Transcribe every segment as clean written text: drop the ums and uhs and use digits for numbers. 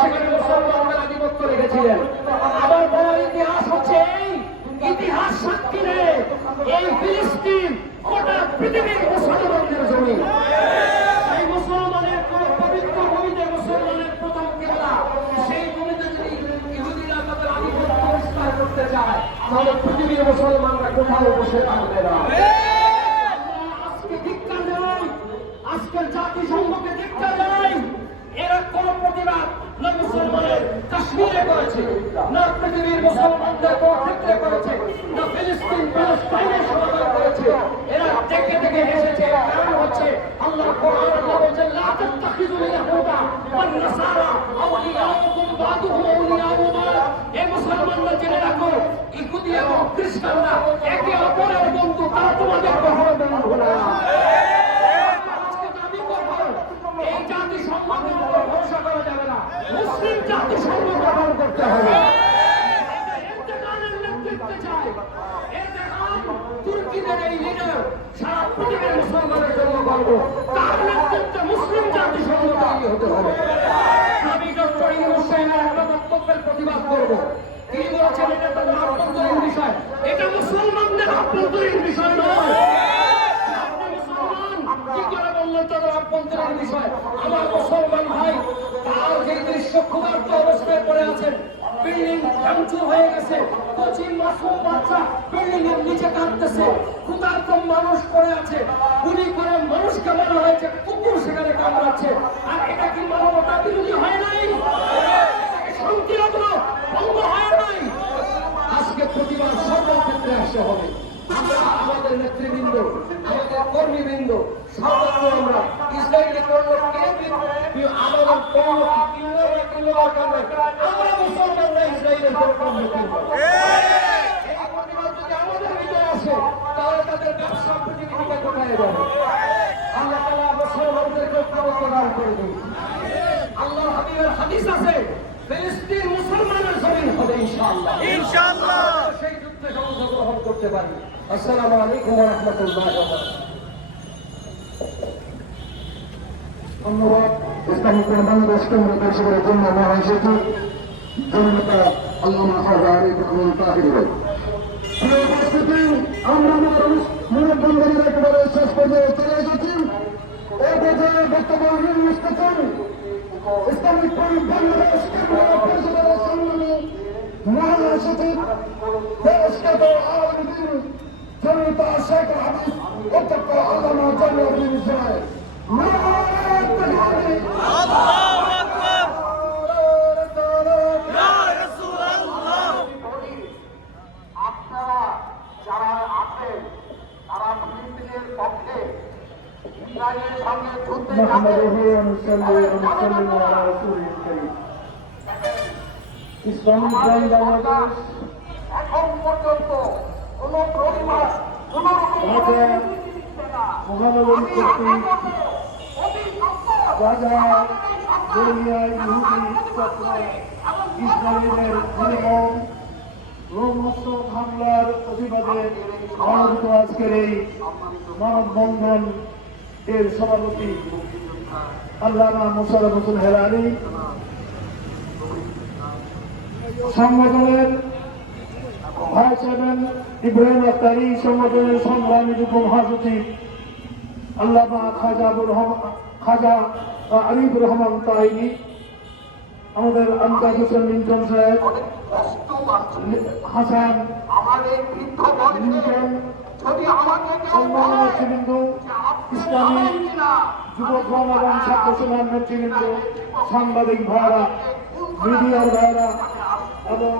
সেখানে মুসলমানরা আধিপত্য রেখেছিলেন। আবার বড় ইতিহাস হচ্ছে এই ইতিহাস সাক্ষী দেয় এই ফিলিস্তিন গোটা পৃথিবীর মুসলমানদের জমি। সেই মুসলমানের কোন পবিত্র ভূমিতে মুসলমানের প্রথম কেবলা, সেই ভূমিতে যদি ইহুদিরা তাদের আধিপত্য বিস্তার করতে চায় তাহলে পৃথিবীর মুসলমানরা কোথাও বসে থাকবে না। আজকে ধিক্কার জানাই, আজকের জাতিসংঘকে ধিক্কার জানাই। এরা কোন প্রতিবাদ না মুসলমানের কাশ্মীরে করেছে, না পৃথিবীর মুসলমানদের কোন ক্ষেত্রে করেছে, না ফিলিস্তিন প্যালেস্টাইনের সমাধান করেছে। এরা দেখে দেখে হেসেছে। কারণ হচ্ছে আল্লাহ কোরআন বলেছে লা তাত্তাখিযুল ইয়াহুদা ওয়ান নাসারা আউলিয়াউকুম বাদুহুম আউলিয়াউ বাদ। এই মুসলমানরা জেনে রাখো, ইহুদি এবং খ্রিস্টানরা একে অপরের বন্ধু, তারা তোমাদের কখনো বন্ধু না। এই জাতিসংঘের উপর ভরসা করা যাবে না, মুসলিম জাতিসংঘ গঠন করতে হবে। এরদোগানের নেতৃত্বে চাই। এরদোগান তুর্কিদের এই লিডার, সারা পৃথিবীর মুসলমানের জন্য গর্ব। তার নেতৃত্বে মুসলিম জাতিসংঘ তৈরি হতে হবে। আমি ডক্টর ইউনূস সাহেবের একটা বক্তব্যের প্রতিবাদ করব। তিনি বলেছেন এটা তাদের আভ্যন্তরীণ বিষয়, এটা মুসলমানদের আভ্যন্তরীণ বিষয় নয়। আমার মুসলমান ভাই, তার যে দৃশ্য ক্ষুধার্ত অবস্থায় পড়ে আছেন, বিল্ডিং ভাঙচুর হয়ে গেছে, কচি মাসুম বাচ্চা বিল্ডিং এর নিচে কাঁদতেছে, ক্ষুধার্ত মানুষ পড়ে আছে, গুলি করে মানুষকে মারা হয়েছে, কুকুর সেখানে কামড়াচ্ছে। আর এটা কি মানবতা বিরোধী হয় নাই? শান্তিরত্ন ভঙ্গ হয় নাই? আজকে প্রতিবাদ সকল ক্ষেত্রে আসতে হবে। আমরা আমাদের নেতৃবৃন্দ, আমাদের কর্মীবৃন্দ সর্বত্র আমরা ইসরায়েলের পণ্য আমাদের পণ্য কিনলে দরকার নেই। আমরা মুসলমানরা ইসরায়েলের পণ্য কিনব। এই প্রতিবাদ যদি আমাদের ভিতরে আসে তাহলে তাদের ব্যবসা পৃথিবী থেকে কোথায় যাবে? আল্লাহ তাআলা মুসলমানদেরকে ঐক্যবদ্ধ দান করে দিন। আল্লাহর হাবিবের হাদিস আছে, ফিলিস্তিন মুসলমানের জমিন হবে ইনশাআল্লাহ। ইনশাআল্লাহ সেই যুদ্ধে অংশগ্রহণ করতে পারি। আসসালামু আলাইকুম ওয়া রাহমাতুল্লাহি ওয়া বারাকাতুহু। ধন্যবাদ ইসলামী বাংলাদেশ কেন্দ্র পরিষদের জন্য মহাসচিব জননেতা আল্লামা খাজা আরিফ রহমান তাহিরি ভাই। প্রিয় উপস্থিতি, আমরা মানববন্ধনের একেবারে শেষ পর্যায়ে চলে এসেছি। এই পর্যায়ে বক্তব্য নির্মিষ্টেছেন ইসলামিক বাংলাদেশ কেন্দ্র পরিষদের সম্মানী মহাসচিব দেশখ্যাত আলমগীর জননেতা শেখ হাদিস অধ্যক্ষ আল্লামা জালালউদ্দিন সাহেব। আপনারা যারা আছেন তারা ফিলিস্তিনের পক্ষে ইসরায়েলের সঙ্গে যুদ্ধে ইসলামিক বাংলাদেশ এখন পর্যন্ত কোন প্রতিবাদ কোন মহানগরী কর্তৃক গাজা, বর্মিয়া, ইহুদি চক্র ইসরায়েলের নির্মম রোমহর্ষক হামলার প্রতিবাদে আয়োজিত আজকের এই মানববন্ধন এর সভাপতি আল্লামা মোশাররফ হোসেন হেলালী, সংগঠনের ভাইস চেয়ারম্যান ইব্রাহিম আখতারি, সংগঠনের সংগ্রামী যুগ্ম মহাসচিব আল্লামা খাজা আরিফ রহমান তাহিরি, আমাদের আমজাদ হোসেন লিন্টন সাহেব, হাসান লিন্টন, সম্মানিত নেতৃবৃন্দ, ইসলামী যুবকগণ এবং ছাত্র সমাজ নেতৃবৃন্দ, সাংবাদিক ভাইরা, মিডিয়ার ভাইরা এবং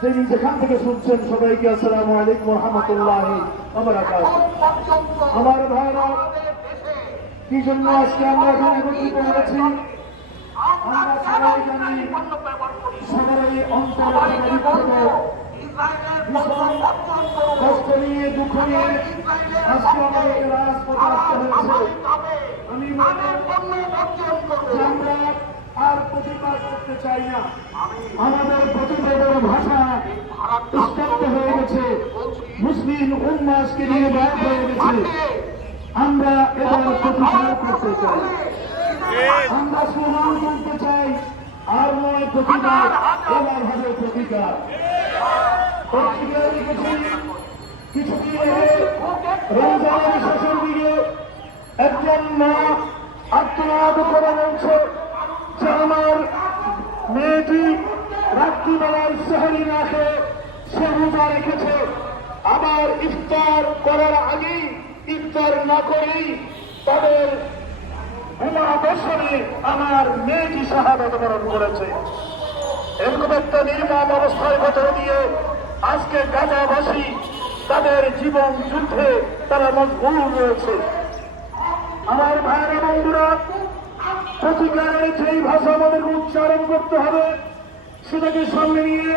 যিনি যেখান থেকে শুনছেন সবাইকে আসসালামু আলাইকুম ওয়া রাহমাতুল্লাহি ওয়া বারাকাতুহু। আমার ভাইরা, কি জন্য আজকে আমরা এখানে একত্রিত হয়েছি? আমরা সবাই জানি, সবাই অন্তরে কষ্ট নিয়ে, দুঃখ নিয়ে আজকে আমাদের রাজপথে আসতে হয়েছে। আমি মনে আমরা আর প্রতিবাদ করতে চাই না। আমাদের প্রতিবাদের ভাষা স্তব্ধ হয়ে গেছে, মুসলিম উম্মাহকে নিয়ে ব্যর্থ হয়ে গেছে। আমরা এবার প্রতিবাদ করতে চাই, আমরা স্লোগান করতে চাই, সময় প্রতিকার, এবার হবে প্রতিকার। পত্রিকায় লিখেছি কিছুদিন আগে রমজানের শেষের দিকে একজন মা আত্মনাদ করে বলছে যে আমার মেয়েটি রাত্রিবেলায় সেহরি না খেয়ে সে রোজা রেখেছে, আবার ইফতার করার আগেই ইফতার না করেই তাদের দর্শনে আমার মেয়েটি শাহাদাত বরণ করেছে। এরকম একটা নির্মম অবস্থায় ভেতর দিয়ে আজকে গাজাবাসী তাদের জীবন যুদ্ধে তারা মজবুর রয়েছে। আমার ভাইয়েরা বন্ধুরা, প্রতিকারের যেই ভাষা আমাদের উচ্চারণ করতে হবে সেটাকে সামনে নিয়ে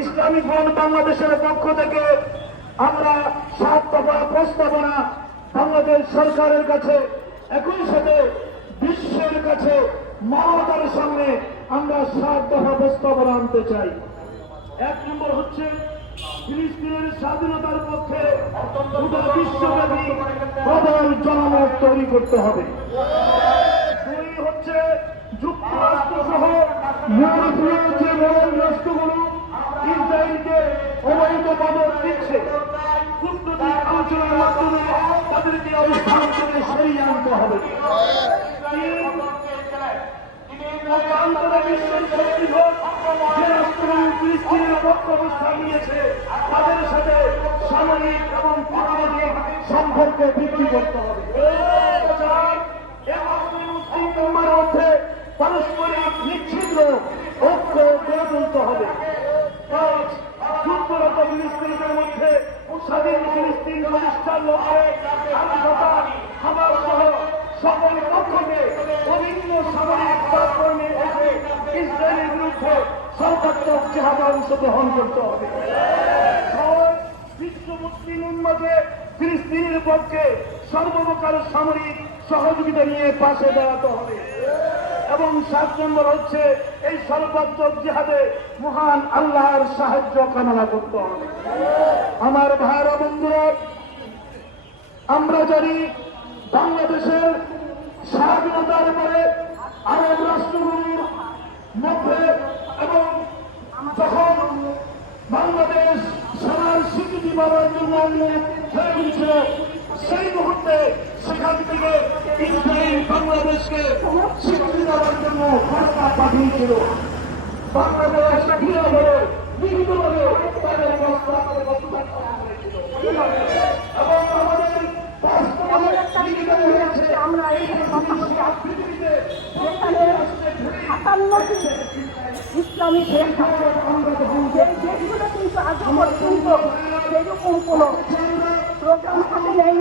ইসলামী ফ্রন্ট বাংলাদেশের পক্ষ থেকে আমরা 7 দফা প্রস্তাবনা বাংলাদেশ সরকারের কাছে, একই সাথে বিশ্বের কাছে মানবতার সামনে আমরা 7 দফা প্রস্তাবনা আনতে চাই। 1 নম্বর হচ্ছে ফিলিস্তিনের স্বাধীনতার পক্ষে গোটা বিশ্বব্যাপী প্রবল জনমত তৈরি করতে হবে। 2 হচ্ছে যুক্তরাষ্ট্র সহ ইউরোপীয় যে বড় রাষ্ট্রগুলো ইসরায়েলকে অবৈধ মদত দিচ্ছে, কূটনৈতিক আলোচনার মাধ্যমে তাদেরকে অবস্থান থেকে সরিয়ে আনতে হবে। বিশ্বের শক্তি হোক যে রাষ্ট্র ফিলিস্তিনের পক্ষে অবস্থান নিয়েছে তাদের সাথে সামরিক এবং কূটনৈতিক সম্পর্ক বৃদ্ধি করতে হবে। মুসলিম মধ্যে পারস্পরিক নিচ্ছিদ্র ঐক্য গড়ে তুলতে হবে। যুদ্ধরত ফিলিস্তিনিদের মধ্যে স্বাধীন ফিলিস্তিন প্রতিষ্ঠার লক্ষ্যে হামাস সহ সকল পক্ষকে অভিন্ন সামরিক প্ল্যাটফর্মে এসে ইসরায়েলের বিরুদ্ধে সর্বাত্মক জিহাদে অংশগ্রহণ করতে হবে। বিশ্ব মুসলিম উম্মতে ফিলিস্তিনের পক্ষে সর্বপ্রকার সামরিক সহযোগিতা নিয়ে পাশে দাঁড়াতে হবে। এবং 7 নম্বর হচ্ছে এই সর্বাত্মক জিহাদে মহান আল্লাহর সাহায্য কামনা করতে হবে। আমার ভাইরা বন্ধুরা, আমরা জানি বাংলাদেশের স্বাধীনতার পরে আরব রাষ্ট্রগুলির মধ্যে এবং যখন বাংলাদেশ সেনার স্বীকৃতি পাওয়ার জন্য হয়ে গিয়েছিল, সেই মুহূর্তে সেখান থেকে ইসরায়েল বাংলাদেশকে স্বীকৃতি দেওয়ার জন্য বার্তা পাঠিয়েছিল। বাংলাদেশ কিভাবে বিভিন্নভাবে তাদের এবং আমাদের আমরা এইখানে পৃথিবীতে ইসলামী দেশ দেশগুলো কিন্তু আজ পর্যন্ত সেরকম কোন প্রোগ্রাম থাকে নেই।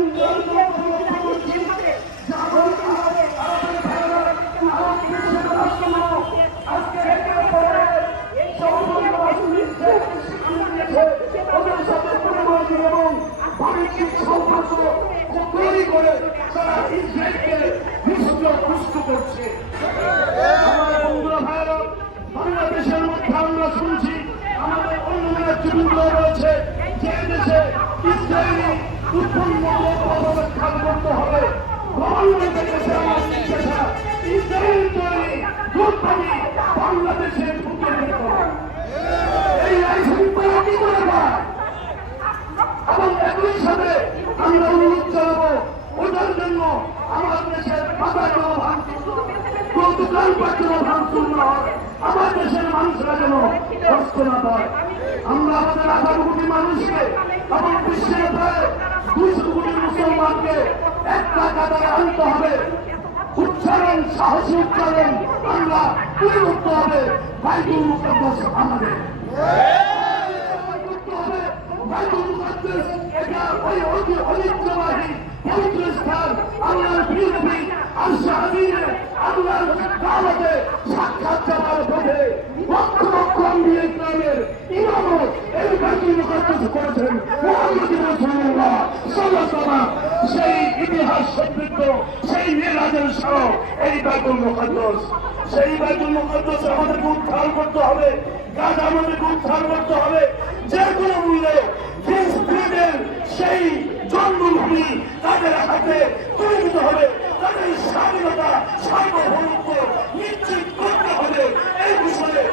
তৈরি করে তারা ইসরায়েলকে পুষ্ট করছে। আমার বন্ধুরা ভাইরা, বাংলাদেশের মধ্যে আমরা শুনছি আমাদের অন্য নেতৃবৃন্দ রয়েছে যে দেশে ইসরায়েলি উৎপন্ন অবস্থান করতে হবে। ইসরায়েল তৈরি দুর্ভাবী বাংলাদেশে ঢুকে দিতে হবে। এই লাইসেন্স কি করে পায়? এবং একই সাথে আমরা অনুরোধ জানাবো ওটার জন্য আমার দেশের বাজার দোকান পাত্র ভাঙচুর না হয়, আমার দেশের মানুষরা যেন কষ্ট না পায়। আমরা আমাদের 18 কোটি মানুষকে এবং বিশ্বের প্রায় 200 কোটি মুসলমানকে একটা কাতারে আনতে হবে। উচ্চারণ, সাহসী উচ্চারণ আমরা তুলে ধরতে হবে। বাইতুল মুকাদ্দাস আমাদের বাইতুল মুকাদ্দাস, এটা ওই ঐতিহ্যবাহী পবিত্র স্থান। আল্লাহর প্রিয় নবী আরশে আযীমে আল্লাহর দাওয়াতে সাক্ষাৎ যাওয়ার পথে লক্ষ লক্ষ আম্বিয়া ইকরামের ইমামত এই বাইতুল মুকাদ্দাস করেছেন মুহাম্মদ রাসূলুল্লাহ সাল্লাল্লাহু আলাইহি ওয়াসাল্লাম। সেই ইতিহাস সমৃদ্ধ সেই মিরাজের স্মরণ এই বাইতুল মুকাদ্দাস। সেই বাইতুল মুকাদ্দাস আমাদেরকে উদ্ধার করতে হবে, গাজা আমাদেরকে উদ্ধার করতে হবে। যে কোনো মূল্যে ফিলিস্তিনের সেই জন্মভূমি তাদের হাতে তুলে দিতে হবে, তাদের স্বাধীনতা সার্বভৌমত্ব নিশ্চিত করতে হবে। এই বিষয়ে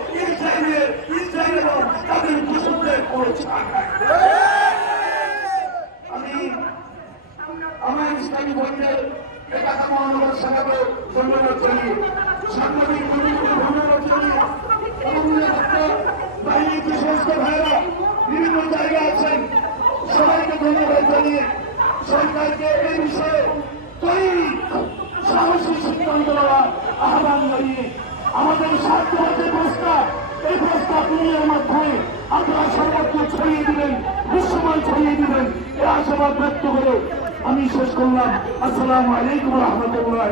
ঢাকা মহানগর শাখাকে ধন্যবাদ জানিয়ে সাংবাদিক কর্মীকে ধন্যবাদ জানিয়ে বাহিনী যে সমস্ত ভাইরা বিভিন্ন জায়গায় আছেন সবাইকে ধন্যবাদ জানিয়ে সরকারকে এই বিষয়ে তৈরি সাহসী সিদ্ধান্ত নেওয়ার আহ্বান জানিয়ে আমাদের স্বার্থবাদী প্রস্তাব এই প্রস্তাব দুনিয়ার মাধ্যমে আপনারা সর্বত্র ছড়িয়ে দিবেন বিশ্বময় ছড়িয়ে দিবেন এই আশাবাদ ব্যক্ত করে আমি শেষ করলাম। আসসালামু আলাইকুম রহমতুল্লাহ।